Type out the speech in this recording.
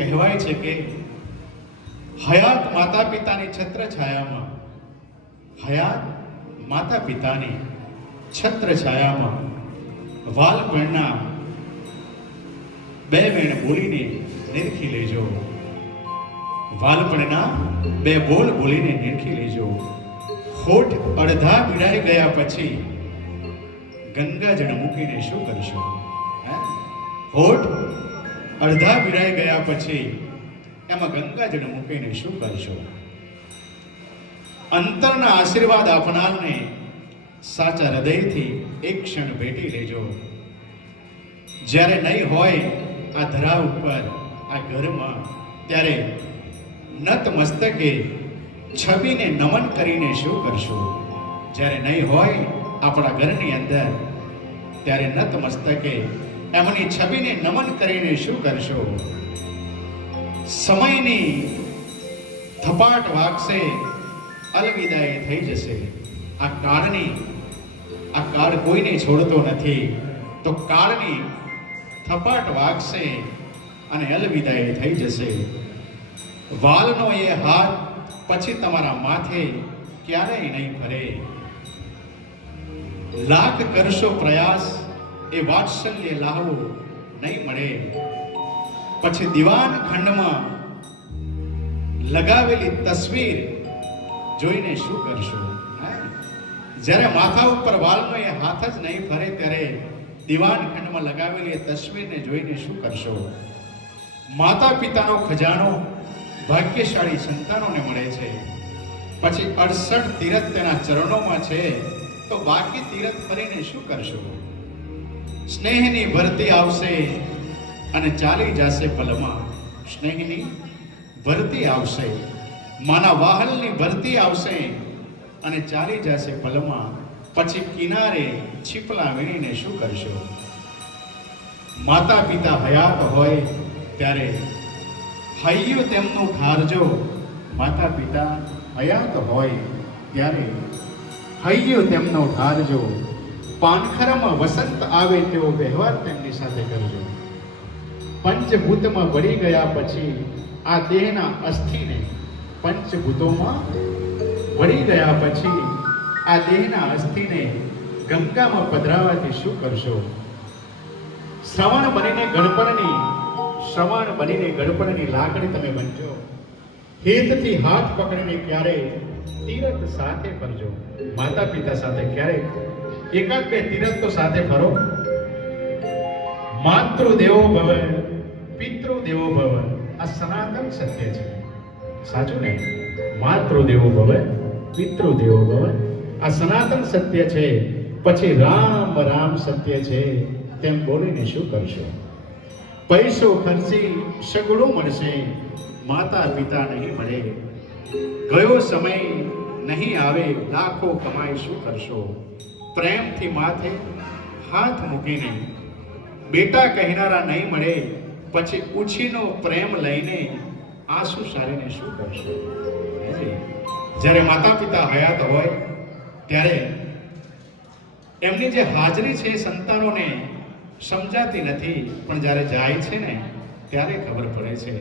કહેવાય છે કે હયાત માતા પિતાની છત્ર છાયામાં હયાત માતા પિતાની છત્ર છાયામાં વાલપણના બે વેણ બોલીને નિરખી લેજો. વાલપણના બે બોલ બોલીને નિરખી લેજો. હોઠ અડધા પીડાઈ ગયા પછી ગંગાજળ મૂકીને શું કરશો? હોઠ અડધા વિરાઈ ગયા પછી એમાં ગંગાજળ મૂકીને શું કરશો? અંતરના આશીર્વાદ આપનારને સાચા હૃદયથી એક ક્ષણ ભેટી લેજો. જ્યારે નહીં હોય આ ધરા ઉપર, આ ઘરમાં, ત્યારે નત મસ્તકે છબીને નમન કરીને શું કરશો? જ્યારે નહીં હોય આપણા ઘરની અંદર, ત્યારે નત મસ્તકે એમની છબીને નમન કરીને શું કરશો? સમયની થપાટ વાગશે, અલવિદાય થઈ જશે. આ કાળની, આ કાળ કોઈને છોડતો નથી. તો કાળની થપાટ વાગશે અને અલવિદાય થઈ જશે. વાલનો એ હાથ પછી તમારા માથે ક્યારેય નહીં ફરે. લાખ કરશો પ્રયાસ એ વાત્સલ્ય લાહવો નહીં મળે. પછી દિવાન ખંડમાં લગાવેલી તસવીર જોઈને શું કરશો? જ્યારે માથા ઉપર વાલનો એ હાથ જ નહીં ફરે ત્યારે દિવાન ખંડમાં લગાવેલી તસવીરને જોઈને શું કરશો? માતા પિતાનો ખજાનો ભાગ્યશાળી સંતાનોને મળે છે. પછી અડસઠ તીરથ તેના ચરણોમાં છે. તો બાકી તીરથ ફરીને શું કરશો? સ્નેહની ભરતી આવશે અને ચાલી જશે પલમાં. સ્નેહની ભરતી આવશે. માના વાહલની ભરતી આવશે અને ચાલી જશે પલમાં. પછી કિનારે છીપલા વીણીને શું કરશો? માતા પિતા હયાત હોય ત્યારે હૈયું તેમનું ખારજો. માતા પિતા હયાત હોય ત્યારે હૈયું તેમનો ઠારજો પાનખરમાં વસંત આવે તેવો વ્યવહાર તેમની સાથે કરજો. પંચભૂતમાં વળી ગયા પછી આ દેહના અસ્થિને પંચભૂતોમાં વળી ગયા પછી આ દેહના અસ્થિને ગંગામાં પધરાવાથી શું કરશો? શ્રવણ બનીને ગણપણની, શ્રવણ બનીને ગણપણની લાકડી તમે બનજો. હેતથી હાથ પકડીને ક્યારેય તીરથ સાથે ફરજો માતા પિતા સાથે ક્યારેક એકાદ બે તીરથ સાથે ફરો. માતૃ દેવો ભવ પિતૃ દેવો ભવ. આ સનાતન સત્ય છે. સાચું ને? માતૃ દેવો ભવ પિતૃ દેવો ભવ. આ સનાતન સત્ય છે. પછી રામ રામ સત્ય છે. તેમ બોલીને શું કરશો? પૈસો ખર્ચી સગડું મળશે. માતા પિતા નહીં મળે. ગયો સમય નહીં આવે. લાખો કમાઈ શું કરશો? પ્રેમથી માથે હાથ મૂકીને બેટા કહેનારા નહીં મળે, પછી ઉછીનો પ્રેમ લઈને આંસુ સારીને શું કરશો? જ્યારે માતા પિતા હયાત હોય, ત્યારે એમની જે હાજરી છે સંતાનોને સમજાતી નથી. પણ જ્યારે જાય છે ને, ત્યારે ખબર પડે છે